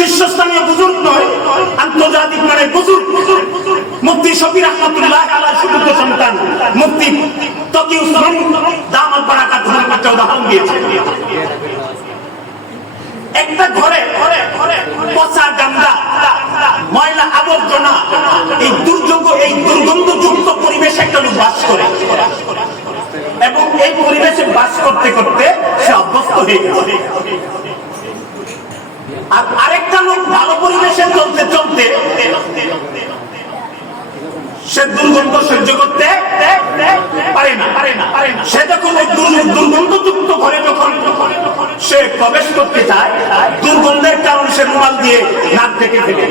শীর্ষস্থানীয় বুজুর্গ নয়, আন্তর্জাতিক মানে বুজুর্গ। মুফতি শফির রহমতুল্লাহ আলাহ সুযোগ্য সন্তান। মুফতি তকি উসমান একটা উদাহরণ দিয়েছে। একটা ঘরে পচা ময়লা আবর্জনা, এই দুর্যোগ, এই দুর্গন্ধযুক্ত পরিবেশে একটা লোক বাস করে। এবং এই পরিবেশে বাস করতে করতে সে অভ্যস্ত হয়ে গেছে। আর আরেকটা লোক ভালো পরিবেশে চলতে চলতে সে দুর্গন্ধ সহ্য করতে পারে না পারে না পারে না। সে যখন দুর্গন্ধযুক্ত ঘরে যখন সে প্রবেশ করতে চায়, দুর্গন্ধের কারণে সে রুমাল দিয়ে নাক থেকে ফেলে।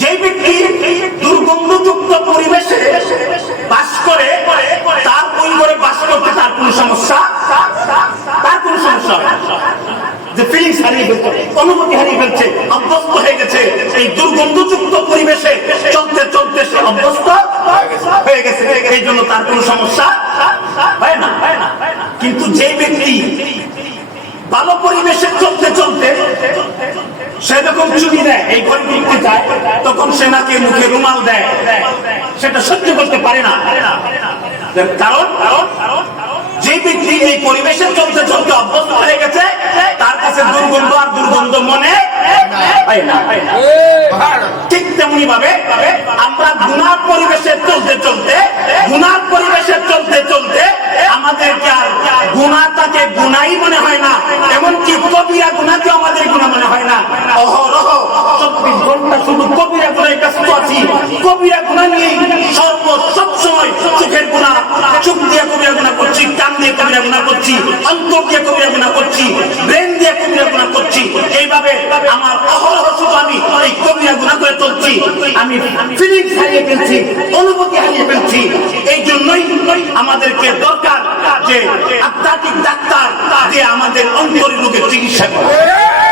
যে ব্যক্তি দুর্গন্ধযুক্ত পরিবেশে বাস করে যে ফিলিংস হারিয়ে ফেলছে, অনুভূতি হারিয়ে ফেলছে, অভ্যস্ত হয়ে গেছে, এই দুর্গন্ধযুক্ত পরিবেশে চলতে চলতে সে অভ্যস্ত হয়ে গেছে। এই জন্য তার কোনো সমস্যা হয় না। কিন্তু যে ব্যক্তি ভালো পরিবেশে চলতে চলতে সে যখন চুরি দেয় এই ঘরে ঢুকতে চায়, তখন সে নাকি মুখে রুমাল দেয়। সেটা সহ্য করতে পারে না। কারণ কারণ যে ব্যক্তি এই পরিবেশে চলতে চলতে অভ্যস্ত হয়ে গেছে তার কাছে দুর্গন্ধ আর দুর্গন্ধ মনে। ঠিক তেমনি ভাবে আমরা গুনার পরিবেশে চলতে চলতে গুনার পরিবেশে চলতে চলতে আমাদেরকে আর গুণাটাকে গুনাই মনে হয় না এমনকি কবিরা গুণাকে আমাদের গুণা মনে হয় না অহরহ চব্বিশ ঘণ্টা শুধু কবিরা গুণায় ব্যস্ত আছি কবিরা গুণা নিয়ে সর্ব সবসময় চোখের গুণা চোখ দিয়ে কবিরা গুণা করছি কান করছি, অন্তর দিয়ে করছি, ব্রেন দিয়ে করছি, এইভাবে আমার অহরহ শুধু আমি এই গুণা করে চলছি। আমি হারিয়ে ফেলছি, অনুভূতি হারিয়ে ফেলছি। এই জন্যই আমাদেরকে দরকার যে আধ্যাত্মিক ডাক্তার, যে আমাদের অন্তরের রোগের চিকিৎসা করে।